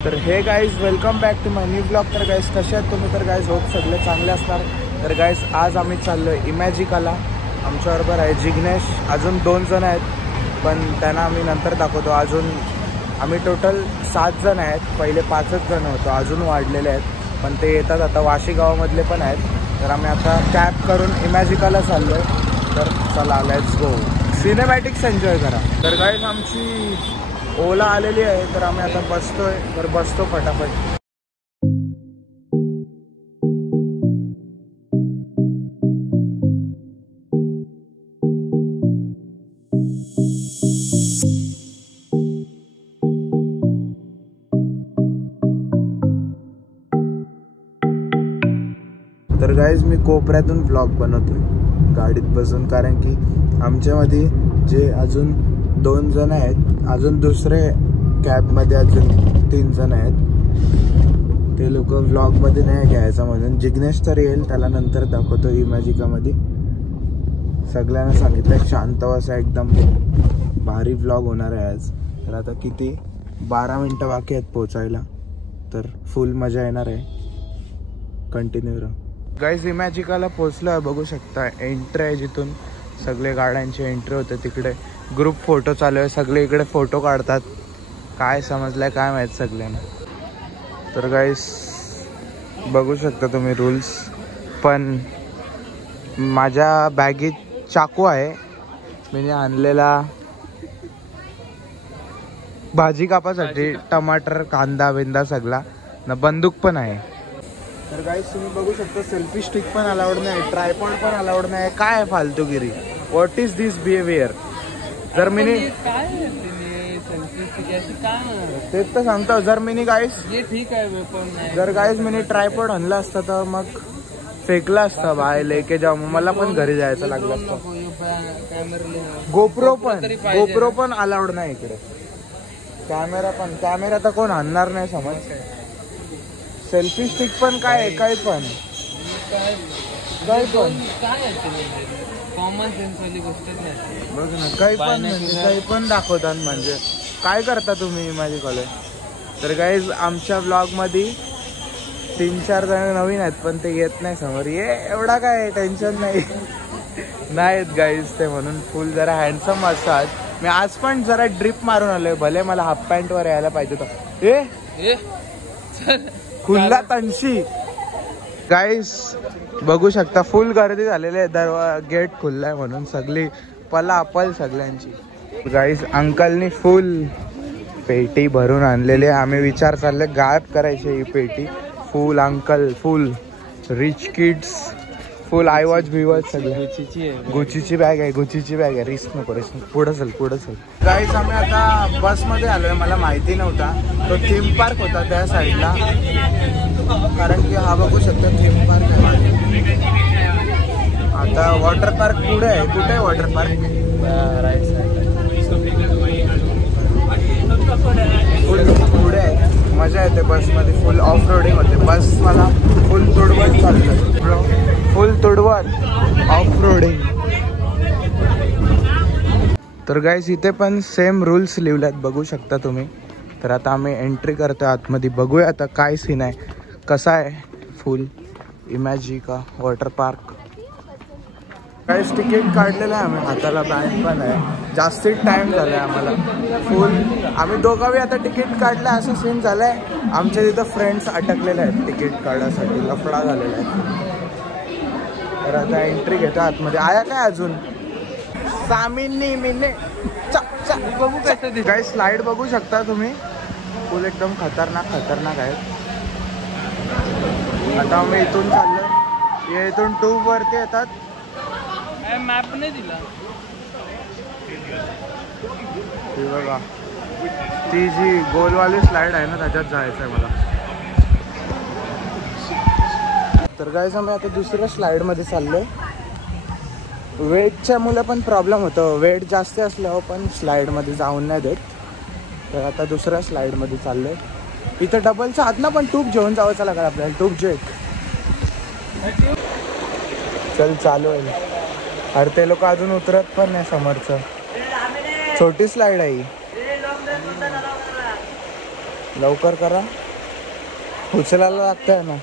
तर hey guys welcome back to my new blog. तर guys कसे आहेत तुम्ही? तर गाईज होप सगळे चांगले असणार. तर गाईज आज आम्ही चाललो आहे इमॅजिकाला. आमच्याबरोबर आहे जिग्नेश, अजून 2 जण आहेत पण त्यांना आम्ही नंतर दाखवतो. अजून आम्ही टोटल 7 जण आहेत. पहिले 5च जण होतो, अजून वाढलेले आहेत पण ते येतात आता. वाशी गावामधले पण आहेत. तर आम्ही आता कॅब करून इमॅजिकाला चाललो आहे. तर चला लेट्स गो, सिनेमॅटिक्स एन्जॉय करा. तर गाईज आमची ओला आलेली आहे तर आम्ही आता बसतोय. तर बसतो फटाफट. तर गाईज मी कोपऱ्यातून व्लॉग बनवतोय गाडीत बसून, कारण की आमच्यामध्ये जे अजून 2 जण आहेत, अजून दुसरे कॅबमध्ये अजून 3 जण आहेत. ते लोक व्लॉगमध्ये नाही घ्यायचं म्हणून. जिग्नेश तर येईल, त्याला नंतर दाखवतो इमॅजिकामध्ये. सगळ्यांना सांगितलं शांत बसा, एकदम भारी व्लॉग होणार आहे आज. तर आता किती 12 मिनटं बाकी आहेत पोचायला, तर फुल मजा येणार आहे. कंटिन्यू राहा. गाईज इमॅजिकाला पोचलो आहे, बघू शकता. एंट्री आहे जिथून सगळे गाड्यांची एंट्री होते. तिकडे ग्रुप फोटो चालू आहे, सगळे इकडे फोटो काढतात. काय समजलंय काय माहीत सगळ्यांना. तर गाईज बघू शकता तुम्ही रूल्स. पण माझ्या बॅगेत चाकू आहे, मी आणलेला भाजी कापासाठी. टमाटर, कांदा बिंदा सगळा ना. बंदूक पण आहे. तर गाईज तुम्ही बघू शकता सेल्फी स्टिक पण अलाउड नाही, ट्रायपॉड पण अलाउड नाही. काय फालतूगिरी, व्हॉट इज दिस बिहेवियर? जर मी तेच तर सांगतो. जर मी ठीक आहे, जर गाईज मी ट्रायपॉड आणला असता तर मग फेकला असता बाहेर लेके जाऊ, मला पण घरी जायचं लागलं असतं. गोप्रो पण अलाउड नाही इकडे. कॅमेरा तर कोण आणणार नाही समज. सेल्फी स्टिक पण काय आहे, काही पण कॉमन सेन्स वाली गोष्ट नाही. बघ ना, काही पण दाखवतात. म्हणजे काय करता तुम्ही माझी कॉलेज? तर गाईज आमच्या ब्लॉगमध्ये 3-4 जण नवीन आहेत पण ते येत नाही समोर. एवढा काय टेन्शन नाही नाहीत गाईज ते, म्हणून फुल जरा हँडसम असतात. मी आज पण जरा ड्रिप मारून आलोय, भले मला हाफ पॅन्ट वर यायला पाहिजे होतं. खुल्ला तणशी. गाईज बघू शकता फुल गर्दी झालेली आहे. गेट खुल्लाय म्हणून सगळी पलापल सगळ्यांची. गाईज अंकलनी फुल पेटी भरून आणलेली आहे. आम्ही विचार चालले गायब करायची ही पेटी. Full uncle, full rich kids, full iWatch बिवॉच सगळं. गुचीची बॅग आहे. रिस्क नको. पुढं चल. गाईज आम्ही आता बसमध्ये आलोय. मला माहिती नव्हता तो थीम पार्क होता त्या साईडला, कारण की हा बघू शकता थीम पार्क आहे. आता वॉटर पार्क पुढे आहे. कुठे आहे water park? Right side full पुढे आहे. मजा येते बसमध्ये. फुल ऑफ रोडिंग होते. बस मला फुल तुडवत चालतं, फुल तुडवत ऑफ रोडिंग. तर गाईज इथे पण सेम रूल्स लिहिल्यात, बघू शकता तुम्ही. तर आता आम्ही एंट्री करतो आतमध्ये. बघूया आता काय सीन आहे, कसा आहे फुल Imagica water park. Guys ticket काढलेलं आहे आम्ही, हाताला बँड पण आहे. जास्तीत टाइम झाला आहे आम्हाला. फुल आम्ही दोघांनी आता तिकीट काढलं असं सीन झालं आहे. आमच्या तिथं फ्रेंड्स अटकलेले आहेत तिकीट काढण्यासाठी, लफडा झालेला आहे. तर आता एंट्री घेतो आतमध्ये. आया काय अजून सामिनी मिने बघू कसं. काही स्लाइड बघू शकता तुम्ही, फुल एकदम खतरनाक आहे. आता आम्ही इथून चाललो. इथून ट्यूब वरती येतात. मॅप नाही दिला. बघा ती जी गोलवाली स्लाइड आहे ना, त्याच्यात जायचं आहे मला. तर गाईज आम्ही आता दुसऱ्या स्लाइड मध्ये चाललोय. वेटच्या मुलं पण प्रॉब्लेम होतो, वेट जास्त असल्यावर पण स्लाइड मध्ये जाऊन नाही देत. तर आता दुसऱ्या स्लाइड मध्ये चाललोय. इथं डबलच्या आतनं पण ट्यूब घेऊन जावंचं लागेल आपल्याला. ट्यूब जेट चल चालू आहे. अरे ते लोक अजून उतरत पण नाही समोरचं. छोटी स्लाइड आहे. लवकर करा, उचलायला लागतंय ना.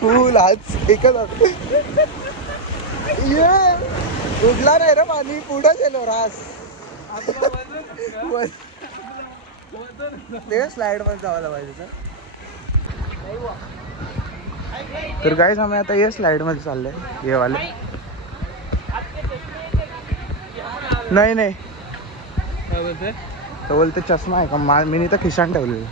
फुल आज एकच ये उडला नाही रे पाणी, पुढे गेलो रास. ते स्लाइड मध्ये जायला पाहिजे तर गाइस आम्ही आता ये स्लाइड मध्ये चाललोय. ये वाले नाही नाही तो बोलते चष्मा आहे का, मी तर खिशान ठेवलेलं.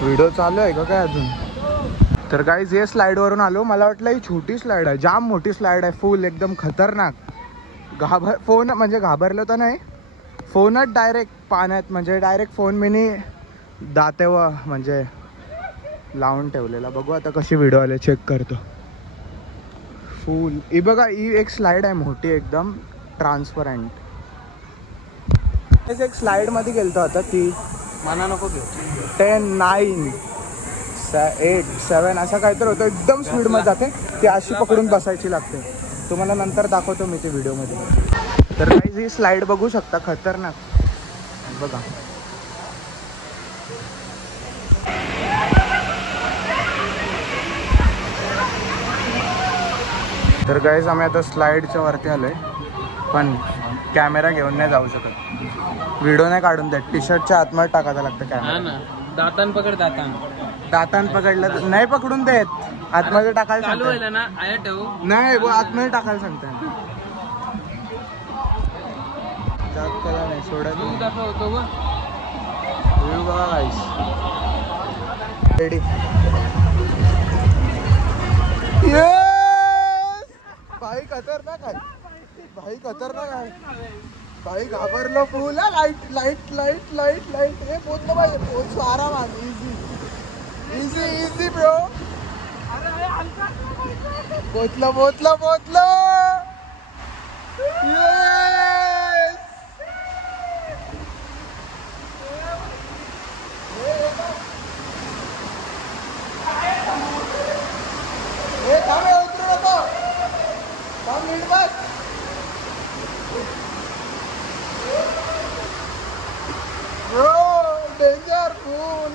व्हिडिओ चालू आहे का काय अजून. तर गाइस हे स्लाइड वरून आलो. मला वाटलं ही छोटी स्लाइड आहे, जाम मोठी स्लाइड आहे, फुल एकदम खतरनाक. फोन म्हणजे घाबरलो तर नाही, फोनच डायरेक्ट पाण्यात, म्हणजे डायरेक्ट फोन मिनी दातेवा म्हणजे लावून ठेवलेला. बघू आता कशी व्हिडिओ आले, चेक करतो. फुल ही बघा, ही एक स्लाइड आहे मोठी एकदम ट्रान्सपरंट. एक स्लाइड मध्ये गेलतो आता, ती मना नको घेऊ. 10, 9, 8, 7 असं काहीतरी होतं, एकदम स्पीड मध्ये जाते. ती अशी पकडून बसायची लागते. तुम्हाला नंतर दाखवतो मी ते व्हिडिओ मध्ये. तर गाइस ही स्लाइड बघू शकता, खतरनाक बघा. तर गाइस आम्ही आता स्लाइडच्या वरती आलोय, पण कॅमेरा घेऊन नाही जाऊ शकत, व्हिडिओ नाही काढून देत. टी शर्टच्या आतमध्ये टाकायला लागतं कॅमेरा. दातान पकड, दातान पकडलं नाही पकडून देत, आतमध्ये टाकायला चालू आहे ना. आया ठेवू नाही, वो आतमध्ये टाकायला सांगताय. नाही सोडत होतो बघा गाइस. रेडी. भाई खतरनाक आहे, भाई खतरनाक आहे, भाई घाबरलो फुल. Light light light light light हे पोचलो पाहिजे, पोचलो आरामात. Easy easy easy bro. पोचलो पोचलो पोचलो. उतरू नको, नीट बस. Bro, danger, fool.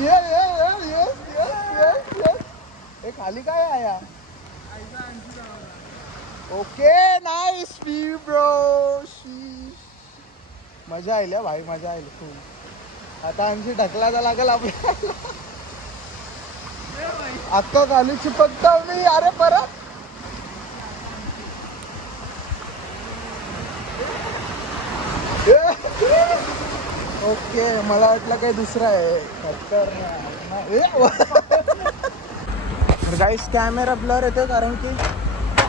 Yes, yes, yes, yes, yes. हे खाली काय आया? Okay, nice view bro. मजा आली भाई, मजा आली फुल. आता आमची ढकलायला लागेल आपल्याला. आता खाली चिपकता मी. अरे परत ओके, मला वाटलं काही दुसरं आहे. तर गाइस कॅमेरा ब्लर येतो कारण की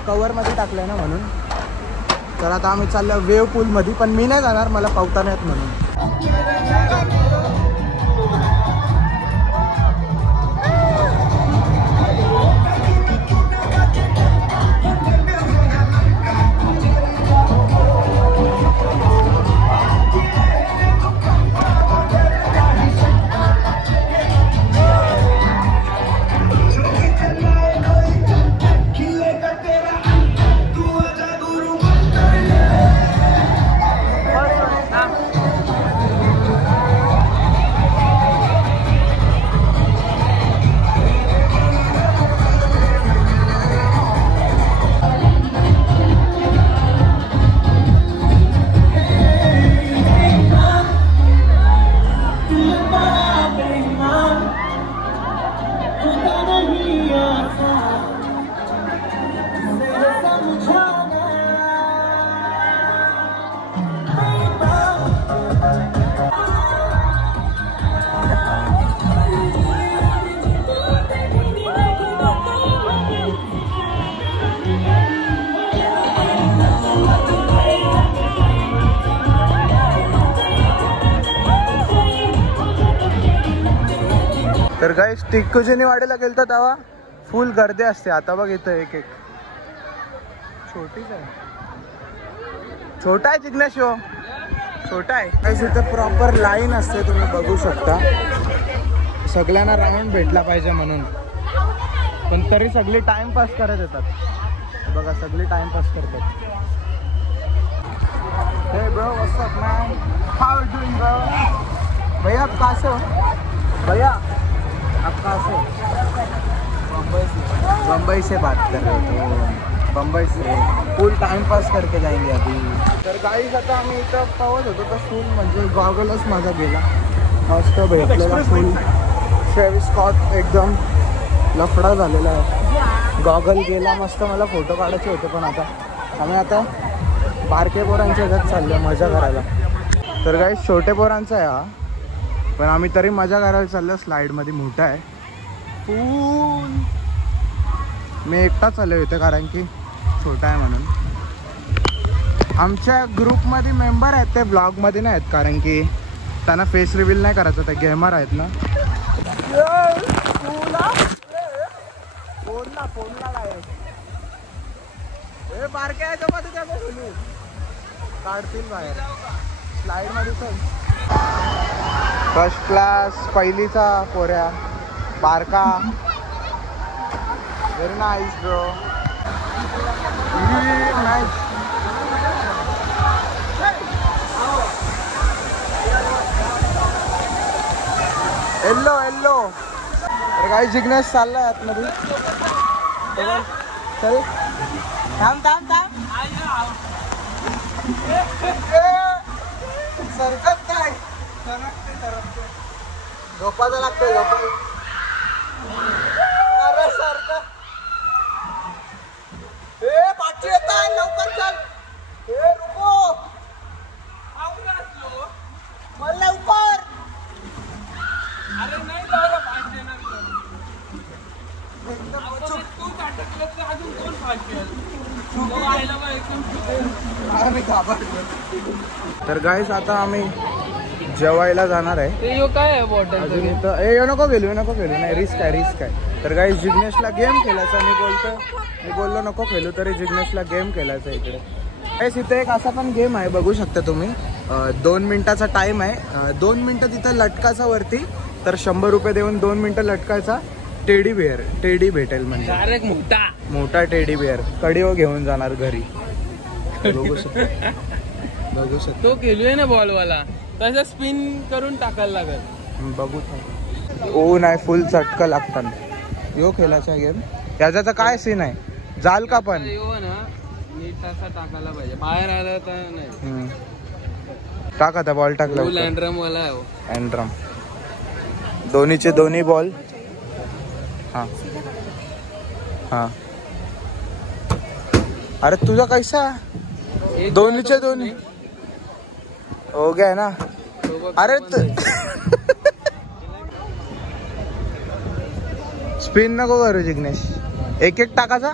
कवर मध्ये टाकलंय ना म्हणून. तर आता आम्ही चाललो वेव पूल मध्ये, पण मी नाही जाणार, मला पावता नाही येत म्हणून. तर काही टिक्कुजीनी वाडीला गेलं तर तेव्हा फुल गर्दी असते. आता बघ इथं एक एक छोटीच आहे, छोटा आहे जिग्नेश, हो छोटा आहे. काही इथं प्रॉपर लाईन असते, तुम्ही बघू शकता. सगळ्यांना राऊंड भेटला पाहिजे म्हणून, पण तरी सगळी टाइमपास करत येतात. बघा सगळी टाइमपास करतात. Hey bro what's up man, how are you doing bro? भैया आप कहाँ से हो? भैया आप कहाँ से हो? बम्बई से बात कर रहे हो तो बम्बई से फुल टाइम पास करके जाएंगे अभी. तर गाईज आता आम्ही इथं पावत होतो तर फुल म्हणजे गॉगलच माझा गेला. मस्त भेटलेला फुल ट्रॅव्हिस स्कॉट, एकदम लफडा झालेला आहे. गॉगल गेला मस्त, मला फोटो काढायचे होते पण आता बारके पोरांच्या घरात चाललो मजा करायला. तर गाईज छोटे पोरांचा आहे हा, पण आम्ही तरी मजा करायला चाललो. स्लाईडमध्ये मोठा आहे फुल. मी एकटा चाललो होते कारण की छोटा आहे म्हणून. आमच्या ग्रुपमध्ये मेंबर आहेत ते ब्लॉगमध्ये नाही आहेत कारण की त्यांना फेस रिव्हील नाही करायचं, ते गेमर आहेत ना. बारके आहे काढतील बाहेर स्लाईडमध्ये. चल फर्स्ट क्लास पहिलीचा पोऱ्या बारका. Very nice bro, nice. Yellow yellow. तर काही जिग्नेश चाललाय आतमध्ये. चल थांब थांब थांब. सरकत काय सरकते झोपायला लागतंय झोपायला. अरे सरकत. ए पाठी येत आहे लवकर चल. ए रुको मला लवकर. अरे नाही जाऊ पाच येणार तू अटकलं तर अजून कोण तर गाईस आता आम्ही जेवायला जाणार आहे. काय आहे बॉटल अजून इथं ए नको गेलो नाही. रिस्क आहे. तर गाईस जिग्नेशला गेम खेळायचा. मी बोललो नको खेळू, तरी जिग्नेशला गेम खेळायचा इकडे. गाईस इथे एक असा पण गेम आहे बघू शकता तुम्ही. 2 मिनिटाचा टाइम आहे. 2 मिनिटं तिथं लटकायचा वरती, तर 100 रुपये देऊन 2 मिनिटं लटकायचा. टेडी भेटेल म्हणजे मोठा टेडी बिअर. कडिओ घेऊन जाणार घरी. बघू शकतो तो खेळूया ना बॉलवाला, तसा स्पिन करून टाकायला लागेल. बघू ओ नाही फुल चटका लागतात. यो खेळायचा गेम. याचा तर काय सीन आहे, जाल का पण यो ना नीट असा टाकायला पाहिजे. बाहेर आला तर नाही. टाक आता बॉल टाकला. अँड्रम वाला आहे अँड्रम. दोन्हीचे दोन्ही बॉल. हाँ अरे तुझा कैसा दोन्हीचे दोन्ही हो गया ना. अरे स्पिन नको करू जिग्नेश. एक टाकाचा.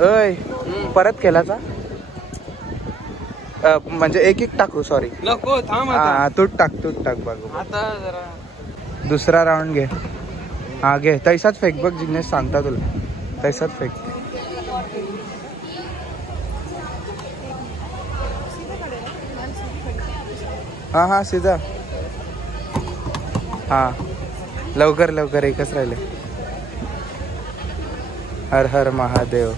अय परत खेळाचा म्हणजे एक टाकू. सॉरी नको थांब. तूच टाक बघू. आता जरा दुसरा राऊंड घे. हा घे. तैसाच फेक बघ जिग्नेश, सांगता तुला. तैसाच फेक. हा सीधा. हा लवकर एकच राहिले. हर हर महादेव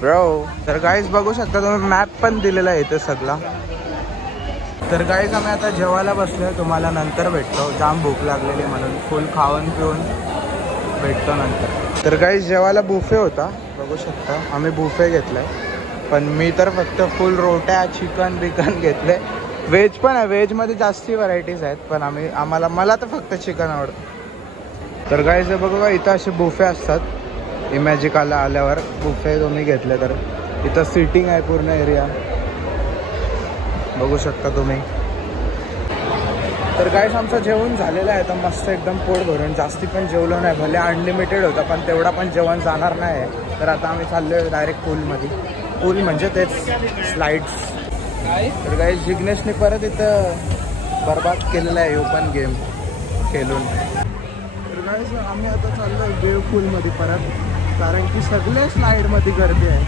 ब्रो. तर गाईज बघू शकता तुम्ही, मॅप पण दिलेला आहे इथे सगळा. तर गाईज आम्ही आता जेवायला बसलोय. तुम्हाला नंतर भेटतो. जाम भूक लागलेली म्हणून फुल खाऊन पिऊन भेटतो नंतर. तर गाईज जेवायला बुफे होता बघू शकता. आम्ही बुफे घेतलाय, पण मी तर फक्त फुल रोट्या चिकन बिकन घेतले. व्हेज पण आहे. व्हेजमध्ये जास्ती व्हरायटीज आहेत, पण मला तर फक्त चिकन आवडतं. तर गाईज बघू का इथं असे बुफे असतात. इमॅजिकाला आल्यावर बुफे तुम्ही घेतले तर इथं सीटिंग आहे पूर्ण एरिया बघू शकता तुम्ही. तर गाईस आमचं जेवण झालेलं आहे. तर मस्त एकदम पोट भरून. जास्ती पण जेवलो नाही. भले अनलिमिटेड होता पण तेवढा पण जेवण जाणार नाही. तर आता आम्ही चाललो आहे डायरेक्ट पूलमध्ये. पूल म्हणजे तेच स्लाइड्स. काय तर काही जिग्नेशने परत इथं बरबाद केलेला आहे ओपन गेम खेळून. तर काही आम्ही आता चाललो वेव पूलमध्ये परत, कारण की सगळे स्लाईडमध्ये गर्दी आहे.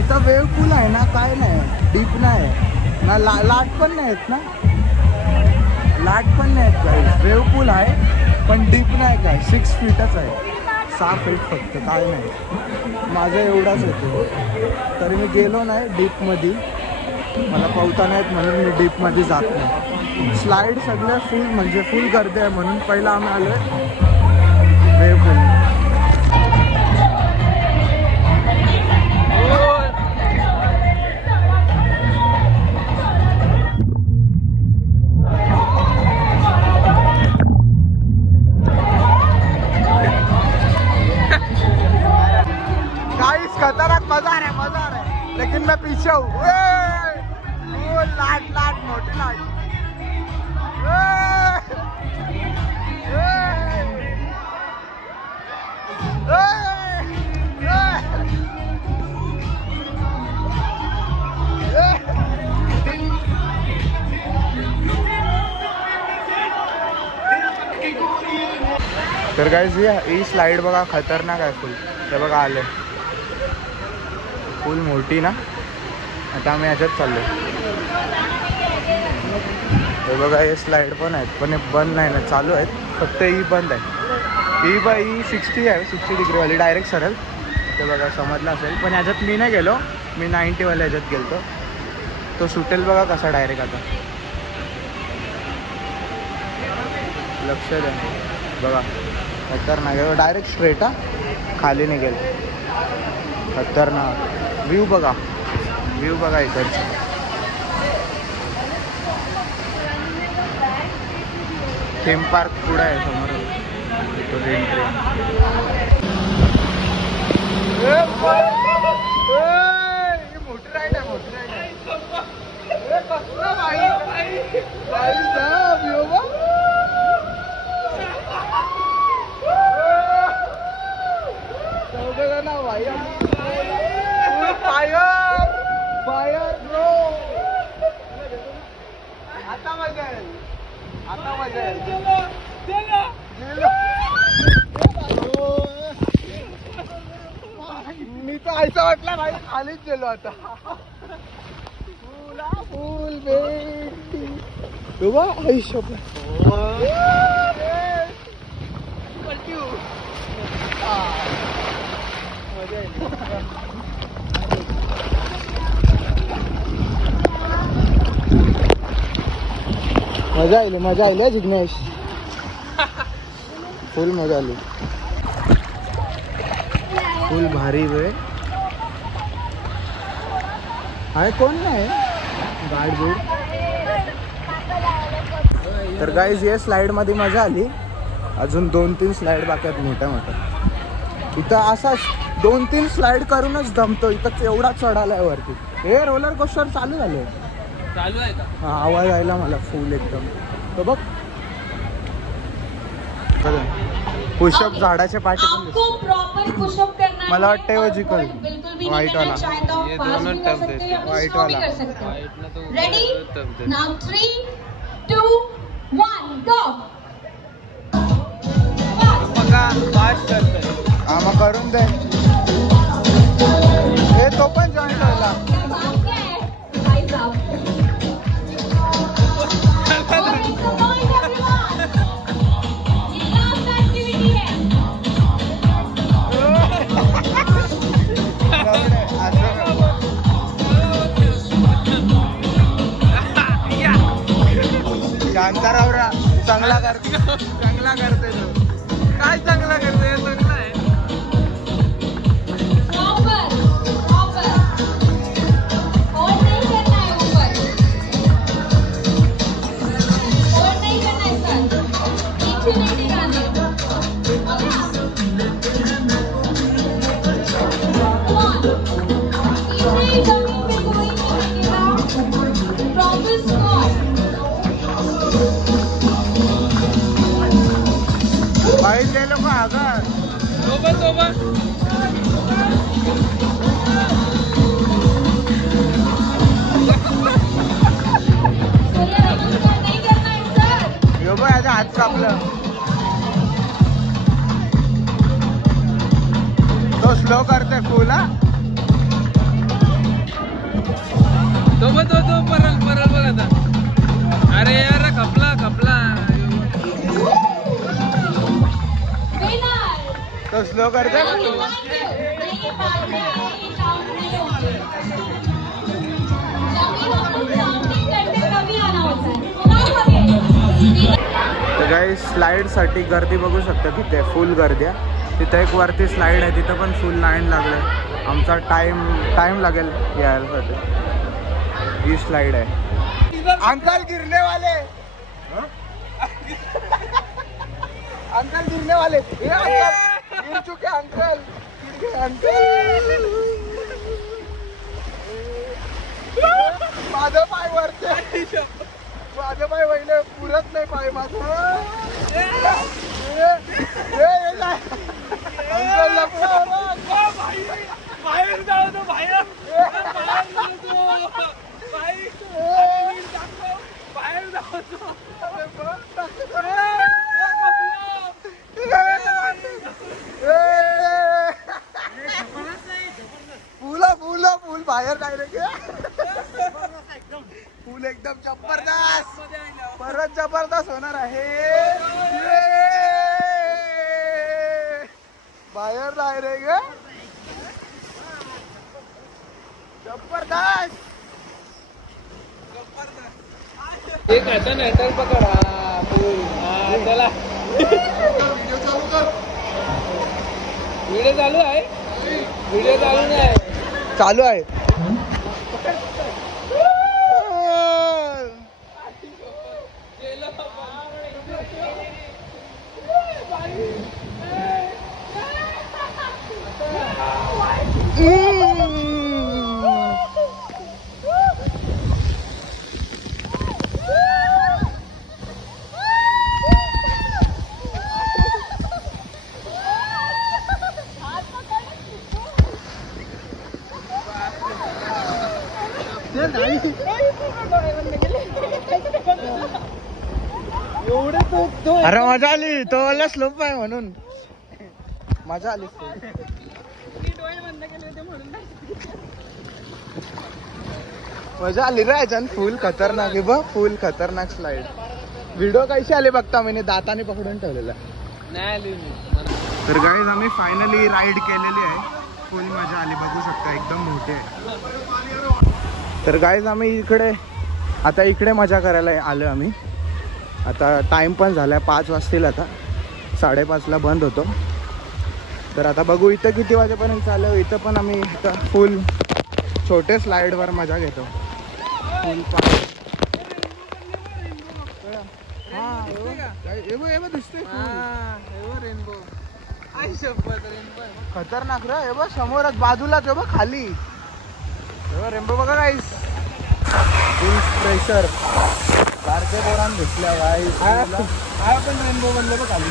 इथं वेव पूल आहे ना, काय नाही डीप नाही ना, लाट पण नाही आहेत ना, लाट पण नाही आहेत काही. वेव पूल आहे पण डीप नाही काय, 6 फीटच आहे, 6 फीट फक्त, काय नाही. माझं एवढाच होतो, तरी मी गेलो नाही डीपमध्ये, मला पोहता नाहीत म्हणून मी डीपमध्ये जात नाही. स्लाईड सगळे फुल म्हणजे फुल गर्दी आहे म्हणून पहिला आम्ही आलो वेव पूल. खतरनाक मजा आ रहा है लेकिन मैं पीछे हूँ. लाट लाट मोटी लाट. तर गाइस ही स्लाइड बघा खतरनाक आहे फुल. हे बघा आले फुल मोठी ना. आता आम्ही ह्याच्यात चाललो. हे बघा हे स्लाईड पण आहेत पण हे बंद नाही ना, चालू आहेत फक्त ही बंद आहे. ही 60 आहे, 60 डिग्रीवाली डायरेक्ट सरळ. ते बघा समजलं असेल, पण ह्याच्यात मी नाही गेलो, मी 90वाल्या ह्याच्यात गेलो. तो सुटेल बघा कसा डायरेक्ट. आता लक्ष द्या बघा खतरनाक डायरेक्ट स्ट्रेट. खाली निघेल खतरनाक. व्ह्यू बघा, व्ह्यू बघा इकडचा. थीम पार्क पुढे आहे समोर. एंट्री मोठी राईड आहे, मोठी राईड आहे. ना भाई फायर फायर ब्रो. आता मजा आहे, आता मजा आहे. मी तर ऐसा वाटलं भाई खालीच गेलो आता. फुला फुल बेबा आयुष्य मजा आली जिग्नेश. फुल मजा आली, फुल भारी वेळ आहे. कोण नाही गाड बीड. तर गाईज हे स्लाइड मध्ये मजा आली. अजून 2-3 स्लाइड बाकी आहेत मोठ्या मोठ्या. इथं असाच 2-3 स्लाइड करूनच दमतो. इथं एवढा चढालाय वरती. हे रोलर कोस्टर चालू झाले, चालू आहे का? हा आवाज आयला मला फुल एकदम. तो बघ पुशअप झाडाच्या पाठी पण दिसतो. मला वाटतं वो जिकल व्हाईट वाला. ये दोनों टफ देते हैं. व्हाईट वाला. रेडी नाउ 3 2 1 गो. बघा फास्ट करतोय. हा मग करून दे. हे तो पण जॉईन व्हायला. शांतारावरा चांगला करते, चांगला करते तो. काय चांगला करते? चांगला आहे. आजचं आपलं तो स्लो करते फुल हा. तो परल बघ आता. अरे यार खपला तो स्लो करते. गाईस स्लाइड साठी गर्दी बघू शकता तिथे फुल गर्दी आहे. तिथे एक वरती स्लाइड आहे तिथं पण फुल लाईन लागले. आमचा टाइम लागेल यायसाठी. ही स्लाइड आहे. अंकल गिरने वाले गिर चुके अंकल. माझं पाय वरते. माझं पाय वहिले पुरत नाही पाय माझं. बाहेर जाऊ बाहेर फुल बाहेर डायरेक्ट. फुल एकदम जबरदस्त. परत जबरदस्त होणार आहे. बाहेर डायरेक्ट जबरदस्त. एक आता नेटवर्क पकडा चला. व्हिडिओ चालू आहे. व्हिडिओ चालू नाही. चालू आहे. अरे मजा आली. तो वाला स्लोप आहे म्हणून मजा आली. मजा आली रे याच्यान. फुल खतरनाक आहे बघ. फुल खतरनाक स्लाइड. व्हिडिओ कशी आली बघता मी दाताने पकडून ठेवलेला नाही आली. तर गाईज आम्ही फायनली राईड केलेली आहे. फुल मजा आली. बघू शकता एकदम मोठी आहे. तर गाईज आम्ही इकडे मजा करायला आलो आम्ही. आता टाइम पण झाला 5 वाजतील. आता 5:30ला बंद होतो. तर आता बघू इथं किती वाजेपर्यंत चालू. इथं पण आम्ही फुल छोटे स्लाइडवर मजा घेतो. फुल रेनबो खतरनाक रे. हे बघ समोरच बाजूलाच हे बघ खाली रेनबो बघा गाईस. प्रेशर सारखे बोरान भेटल्या गाईस. पण रेनबो बनले बघ खाली.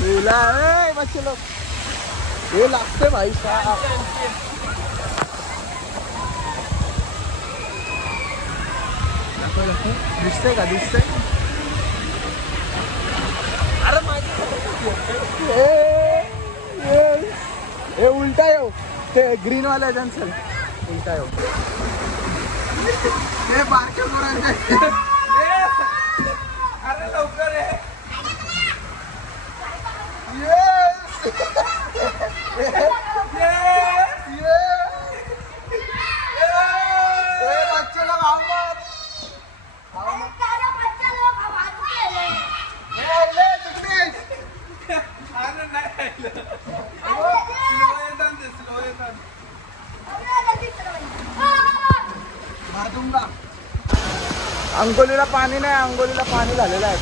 तुला बच्चे लोक हे लागते भाई साहब. दिसतंय का? दिसतंय. अरे हे उलटा येऊ. ते ग्रीन वाला जंक्शन उलटा येऊ. हे बारक्या पोरांचे. अरे लवकर आहे. अंगोलीला पाणी नाही. अंगोलीला पाणी झालेलं आहे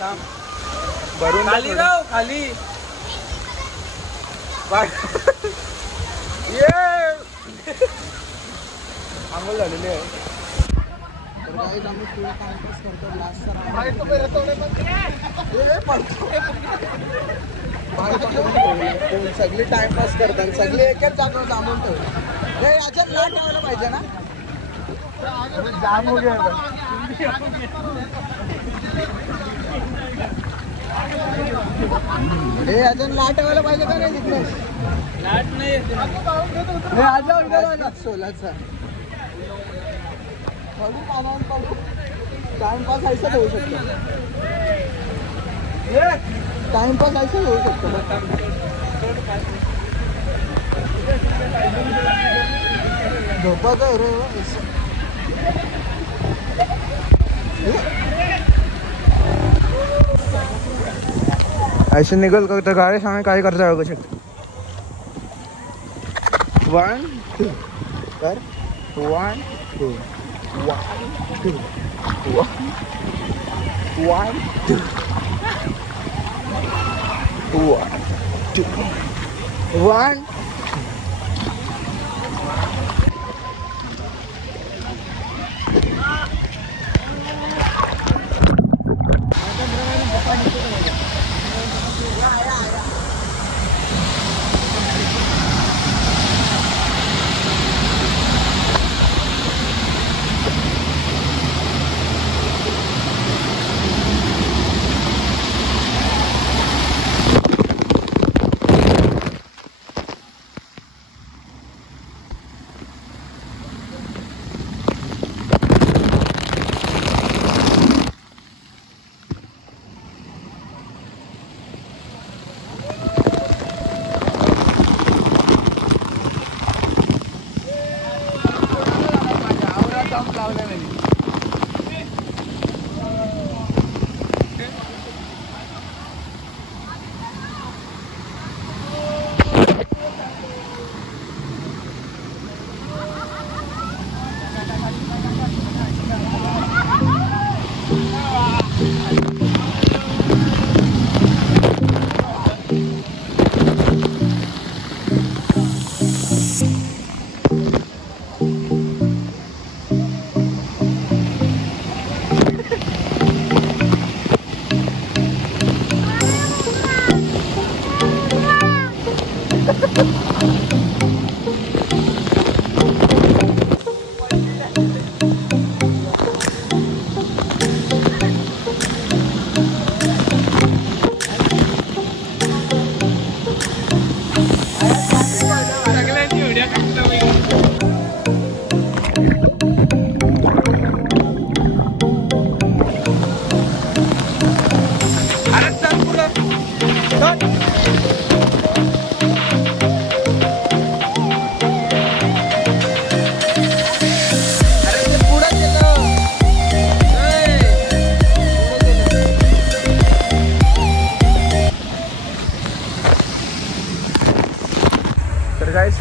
का भरून खाली राव खाली. आंघोळ झालेली आहे. तर गाईज आम्ही फुल टाइमपास करतो. सगळे टाइमपास करतात. सगळे एकच जागेवर थांबून ठेवले. याच्यात ना ठेवायला पाहिजे ना. जाम हो गया. हे अजून लाट व्हायला पाहिजे का नाही जिग्नेश? लाट नाही येते. हे अजून सोलाचा टाइमपास ऐसा होऊ शकतो. टाइमपास ऐसा होऊ शकतो. झोपाचं रे ऐसे निकल कर गाड़ी सामने काय करता है कुछ 1 2 कर 1 2 1 2 1 2 1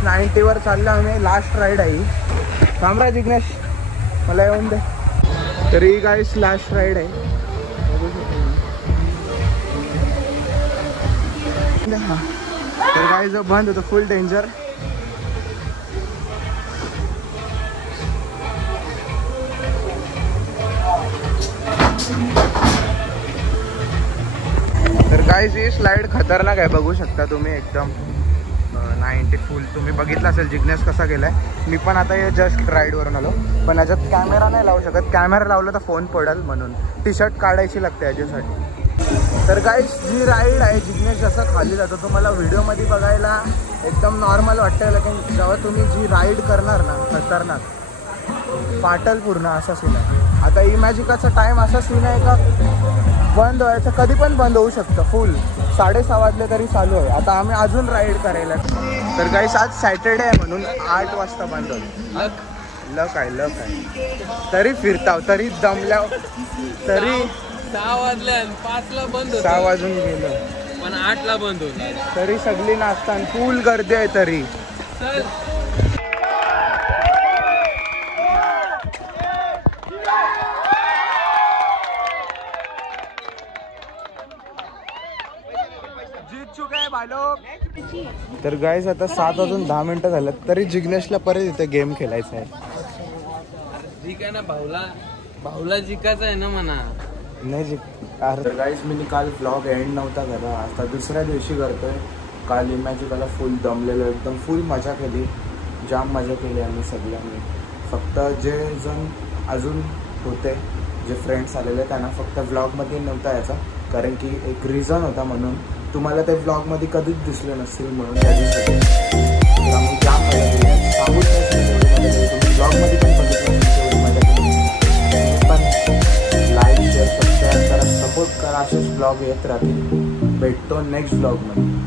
90 वर चाललो आम्ही. लास्ट राईड आहे. थांबरा जिग्नेश मला येऊन दे. तरी गाईस लास्ट राईड आहे. हा तर गाईस बंद होतं. फुल डेंजर. तर गाईस ही स्लाइड खतरनाक आहे. बघू शकता तुम्ही. एकदम 90 फुल. तुम्ही बघितलं असेल जिग्नेश कसा गेलाय. मी पण आता हे जस्ट राईडवरून आलो. पण याच्यात कॅमेरा नाही लावू शकत. कॅमेरा लावला तर फोन पडेल म्हणून टी शर्ट काढायची लागते याच्यासाठी. तर गाईस जी राईड आहे जिग्नेश जसं खाली जातो तुम्हाला व्हिडिओमध्ये बघायला एकदम नॉर्मल वाटतं. लेकिन जेव्हा तुम्ही जी राईड करणार ना खतरनाक फाटल पूर्ण असा सीन आहे. आता इमॅजिकाचा टाईम असा सीन आहे का बंद व्हायचं कधी पण बंद होऊ शकतं. फुल 6:30 वाजले तरी चालू आहे. आता आम्ही अजून राईड करायला. तर गाईस आज सॅटर्डे आहे म्हणून 8 वाजता बंद होईल. लक आहे तरी फिरताव तरी दमल्या. तरी 6 वाजले 5ला बंद होतं. 6 वाजून गेलं पण 8ला बंद होतं. तरी सगळी नाचतात. फुल गर्दी आहे तरी. चल तर गाईस आता 7 वाजून 10 मिनिटं झालं तरी जिग्नेशला परत इथे गेम खेळायचा आहे. ठीक आहे ना. भाऊला जिकायचं आहे ना म्हणा. नाही जिक. गाईस मी काल ब्लॉग एंड नव्हता करा. आता दुसऱ्या दिवशी करतोय. काल इमॅजिकला फुल दमलेलो. एकदम फुल मजा केली. जाम मजा केली आम्ही सगळ्यांनी. फक्त जे जण अजून होते जे फ्रेंड्स आलेले त्यांना फक्त व्लॉगमध्ये नव्हता याचा, कारण की एक रिझन होता म्हणून. तुम्हाला ते व्लॉगमध्ये कधीच दिसले नसतील म्हणून त्या दिवशी आम्ही जाम मजा केली. सांगूच नाही तुम्ही व्लॉगमध्ये पण बघितलं तेवढी मजा केली. पण लाईक शेअर सबस्क्राईब करा, सपोर्ट करा. असेच व्लॉग येत राहतील. भेटतो नेक्स्ट व्लॉगमध्ये.